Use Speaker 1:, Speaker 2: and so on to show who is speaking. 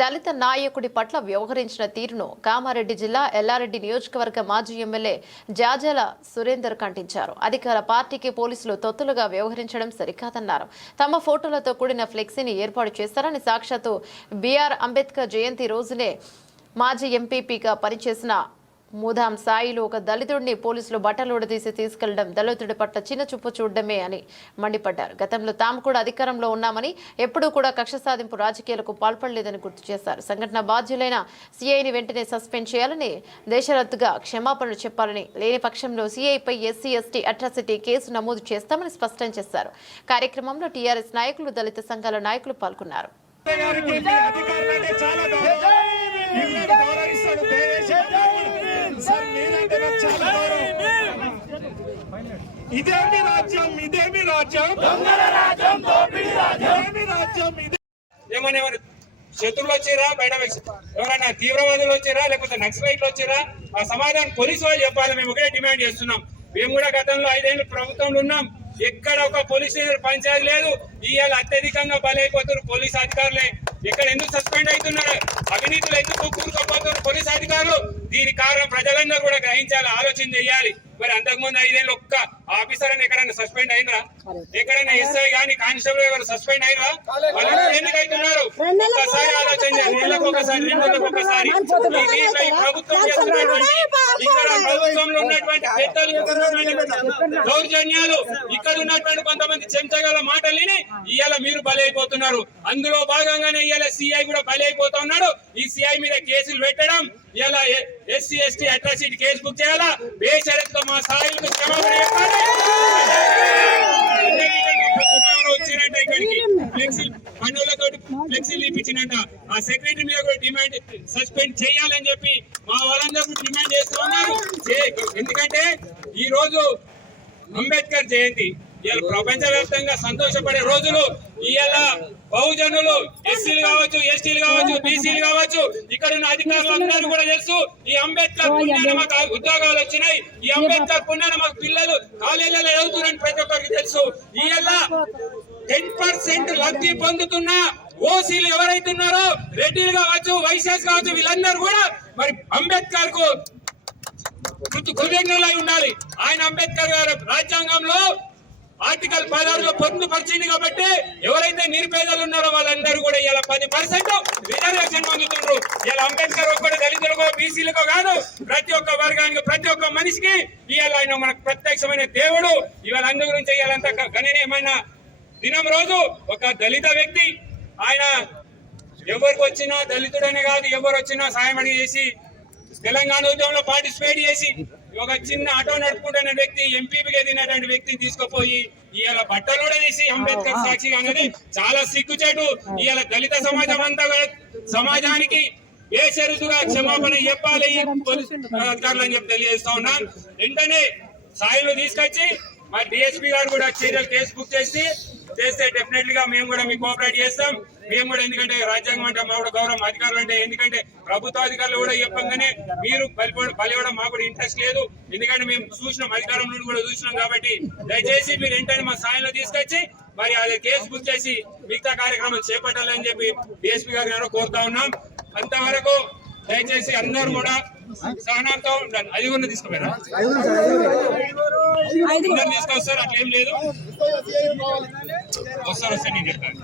Speaker 1: దళిత నాయకుడి పట్ల వ్యవహరించిన తీరును కామారెడ్డి జిల్లా ఎల్లారెడ్డి నియోజకవర్గ మాజీ ఎమ్మెల్యే జాజల సురేందర్ ఖండించారు. అధికార పార్టీకి పోలీసులు తొత్తులుగా వ్యవహరించడం సరికాదన్నారు. తమ ఫోటోలతో కూడిన ఫ్లెక్సీని ఏర్పాటు చేస్తారని సాక్షాత్తు బీఆర్ అంబేద్కర్ జయంతి రోజునే మాజీ ఎంపీపీగా పనిచేసిన ముదాం సాయిలు ఒక దళితుడిని పోలీసులు బట్టలు ఉడదీసి తీసుకెళ్ళడం దళితుడి పట్ల చిన్న చూపు చూడడమే అని మండిపడ్డారు గతంలో తాము కూడా అధికారంలో ఉన్నామని ఎప్పుడూ కూడా కక్ష సాధింపు రాజకీయాలకు పాల్పడలేదని గుర్తు చేశారు సంఘటన బాధ్యులైన సీఐని వెంటనే సస్పెండ్ చేయాలని దేశరత్తుగా క్షమాపణలు చెప్పాలని లేని పక్షంలో సీఐపై ఎస్సీ ఎస్టీ అట్రాసిటీ కేసు నమోదు చేస్తామని స్పష్టం చేశారు కార్యక్రమంలో టీఆర్ఎస్ నాయకులు దళిత సంఘాల నాయకులు పాల్గొన్నారు
Speaker 2: ఇదేమి రాజ్యం? ఇదేమి రాజ్యం? ఇదేమి రాజ్యం? ఇదే
Speaker 3: ఏమని ఎవరు? శత్రువులు వచ్చారా? బయట ఎవరైనా తీవ్రవాదులు వచ్చారా? లేకపోతే నక్సలైట్లు వచ్చారా? ఆ సమాధానం పోలీసు వాళ్ళు చెప్పాలి. మేము ఒకటే డిమాండ్ చేస్తున్నాం. మేము కూడా గతంలో ఐదేళ్ళు ప్రభుత్వంలో ఉన్నాం. ఎక్కడ ఒక పోలీస్ స్టేషన్ పంచాయతీ లేదు ఇవాళ అత్యధికంగా బలైపోతున్నారు పోలీస్ అధికారులే. ఇక్కడ ఎందుకు సస్పెండ్ అవుతున్నారు? అవినీతులు ఎందుకు కూరుకుపోతున్నారు పోలీస్ అధికారులు? దీని కారణం ప్రజలందరూ కూడా గ్రహించాలి ఆలోచన చేయాలి. మరి అంతకుముందు ఐదేళ్ళు ఒక్క ఆఫీసర్ అని ఎక్కడైనా సస్పెండ్ అయినరా ఎక్కడైనా ఎస్ఐ గానీ కానిస్టేబుల్ ఎవరు సస్పెండ్ అయినరా వాళ్ళందరూ ఎందుకు అవుతున్నారు ఒక్కసారి నెలకు ఒకసారి ఒకసారి. ఈ ప్రభుత్వం చేస్తున్నటువంటి ఇక్కడ ప్రభుత్వంలో ఉన్నటువంటి పెద్దలు దౌర్జన్యాలు ఇక్కడ ఉన్నటువంటి కొంతమంది చెంచగల మాటలు విని ఇవాళ మీరు బలైపోతున్నారు. అందులో భాగంగానే ఇవాళ సిఐ కూడా బలైపోతా ఉన్నాడు. ఈ సిఐ మీద కేసులు పెట్టడం ఇలా SC ST atrocity case book చేయాలా? బేషరత్గా మా సాయిలకు క్షమాపణ చెప్పాలి. ఫ్లెక్సీలు ఇప్పించినట్ట ఆ సెక్రటరీ మీద కూడా డిమాండ్ సస్పెండ్ చేయాలని చెప్పి మా వాళ్ళందరూ డిమాండ్ చేస్తూ ఉన్నారు. ఎందుకంటే ఈ రోజు అంబేద్కర్ జయంతి. ఇవాళ ప్రపంచవ్యాప్తంగా సంతోషపడే రోజులు ఇవాళ బహుజనులు ఎస్సీలు కావచ్చు ఎస్టీలు కావచ్చు బీసీలు కావచ్చు ఇక్కడ ఉన్న అధికారులు అందరూ కూడా తెలుసు ఈ అంబేద్కర్ పుణ్యాన మాకు ఉద్యోగాలు వచ్చినాయి. ఈ అంబేద్కర్ పుణ్యాన మాకు పిల్లలు కాలేజీలో చదువుతున్నారని ప్రతి ఒక్కరికి తెలుసు. ఇవాళ టెన్ పర్సెంట్ లబ్ధి పొందుతున్న ఓసీలు ఎవరైతున్నారో రెడ్డిలు కావచ్చు వైశ్యాస్ కావచ్చు వీళ్ళందరూ కూడా మరి అంబేద్కర్కు కృతజ్ఞులై ఉండాలి. ఆయన అంబేద్కర్ గారు రాజ్యాంగంలో ఆర్టికల్ పదహారులో పొందుపరిచింది కాబట్టి ఎవరైతే నిరుపేదలు ఉన్నారో వాళ్ళందరూ కూడా ఇలా పది పర్సెంట్ రిజర్వేషన్ పొందుతున్నారు ఇలా అంబేద్కర్ ఒక్కటి దళితులకో బీసీలకో కాదు ప్రతి ఒక్క వర్గానికి ప్రతి ఒక్క మనిషికి ఇవాళ ఆయన మనకు ప్రత్యక్షమైన దేవుడు. ఇవాళ అందు గురించి ఇవాళంతా గణనీయమైన దినం రోజు ఒక దళిత వ్యక్తి ఆయన ఎవరికి వచ్చినా దళితుడనే కాదు ఎవరు వచ్చినా సాయం అడిగి చేసి తెలంగాణ ఉద్యమంలో పార్టిసిపేట్ చేసి ఒక చిన్న ఆటో నడుపుకుంటున్న వ్యక్తి ఎంపీపీగా ఎదిగినటువంటి వ్యక్తిని తీసుకుపోయి ఇవాళ బట్టలు కూడా తీసి అంబేద్కర్ సాక్షిగా అనేది చాలా సిగ్గుచేటు. ఇవాళ దళిత సమాజం అంతా సమాజానికి ఏ షరతుగా క్షమాపణ చెప్పాలి అధికారులు అని చెప్పి తెలియజేస్తా ఉన్నాను వెంటనే సాయిలు తీసుకొచ్చి మరి డిఎస్పీ గారు కూడా చర్యలు కేసు బుక్ చేసి చేస్తే డెఫినెట్లీ గా మేము కూడా మీకు కోఆపరేట్ చేస్తాం. మేము కూడా ఎందుకంటే రాజ్యాంగం అంటే మా కూడా గౌరవం అధికారులు అంటే ఎందుకంటే ప్రభుత్వ అధికారులు కూడా చెప్పంగానే మీరు బలిపడ- బలివ్వడం మాకు కూడా ఇంట్రెస్ట్ లేదు. ఎందుకంటే మేము చూసినాం అధికారం నుండి కూడా చూసినాం కాబట్టి దయచేసి మీరు వెంటనే మా సాయంలో తీసుకొచ్చి మరి అది కేసు బుక్ చేసి మిగతా కార్యక్రమాలు చేపట్టాలని చెప్పి డిఎస్పీ గారు కోరుతా ఉన్నాం. అంతవరకు దయచేసి అందరూ కూడా సహనంతో ఉండాలి అది కూడా తీసుకుపోయారా తీసుకొస్తారు అట్లేం లేదు. બસો રૂપિયાની